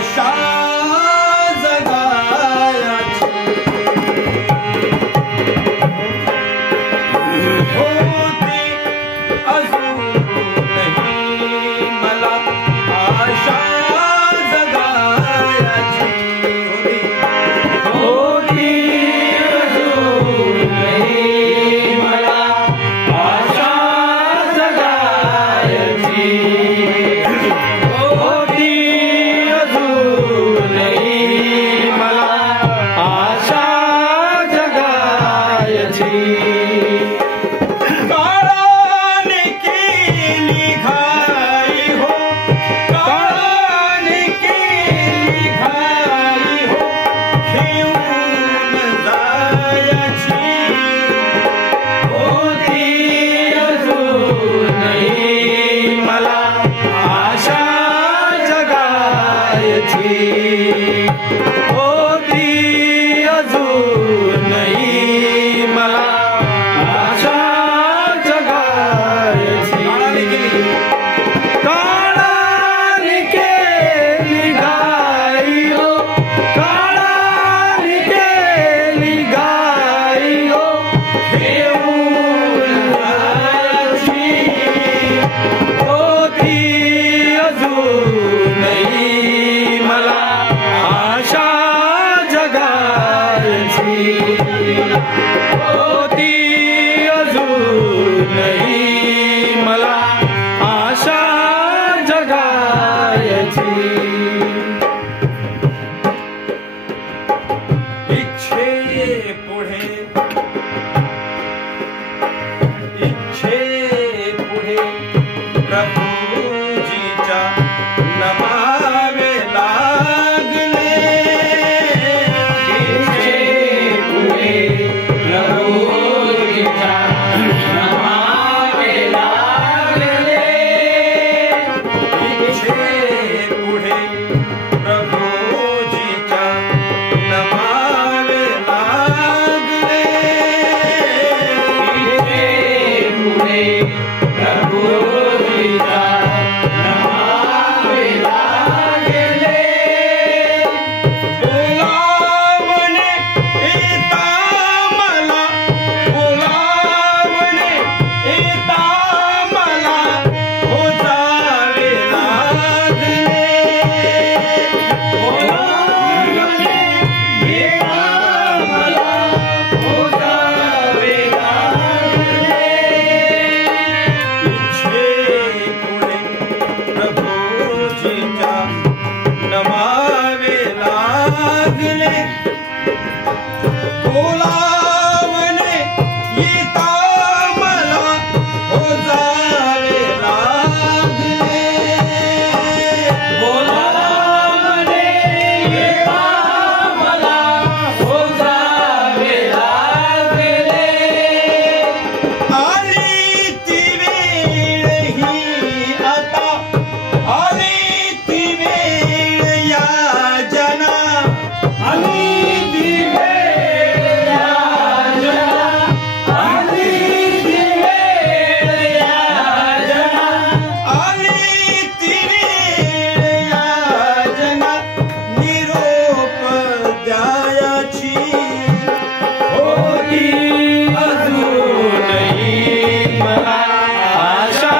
आशा जगायची होती अजूनही मला आशा जगायची होती अजूनही मला आशा जगायची होती अजूनही मला आशा जगायची काळाने केली घाई हो काळाने केली घाई हो घेऊन जायची होती अजूनही मला आशा जगायची होती अजूनही मला आशा जगायची काळाने केली घाई हो काळाने केली घाई हो घेऊन जायची होती अजूनही मला आशा जगायची होती अजूनही मला आशा जगायची इच्छे पुढे प्रभूजीच्या नमावे लागले इच्छे पुढे प्रभूजीच्या नमावे लागले इच्छे पुढे प्रभूजीच्या नमावे लागले इच्छे पुढे प्रभूजीच्या नमावे लागले बोलावणे येता मला बोलावणे येता मला हो जावे लागले बोलावणे येता मला हो जावे लागले इच्छे पुढे प्रभूजीच्या नमावे लागले बोलावणे येता मला हो जावे लागले बोलावणे येता मला हो जावे लागले आली ती वेळ ही आता आली ती वेळ या जना आली ती वेळ या जना आली ती वेळ या जना आली ती वेळ या जना निरोप द्यायची होती अजूनही मला आशा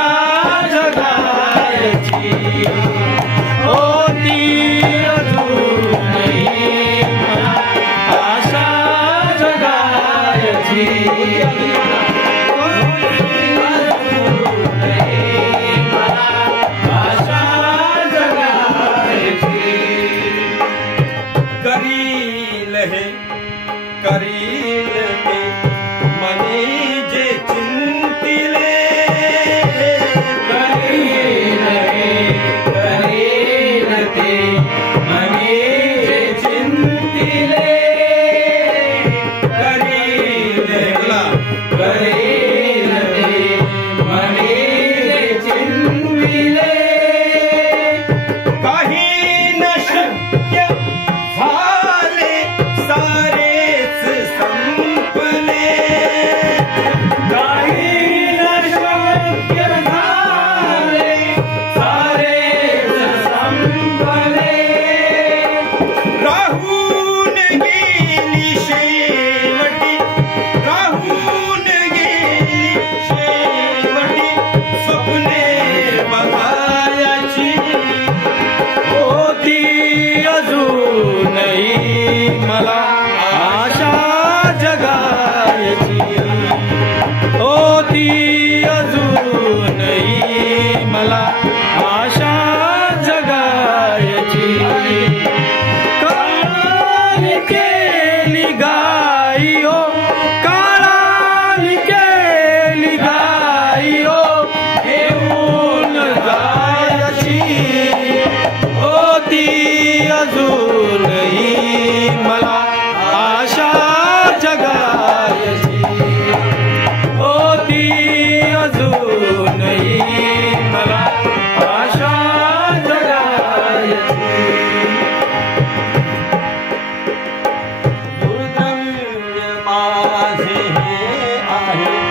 जगायची होती अजूनही मला आशा जगायची अजूनही मला आशा जगायची करील हे करील ते मनी जे चिंतिले करील हे करील ते मनी जे चिंतिले करील माझे हे आहे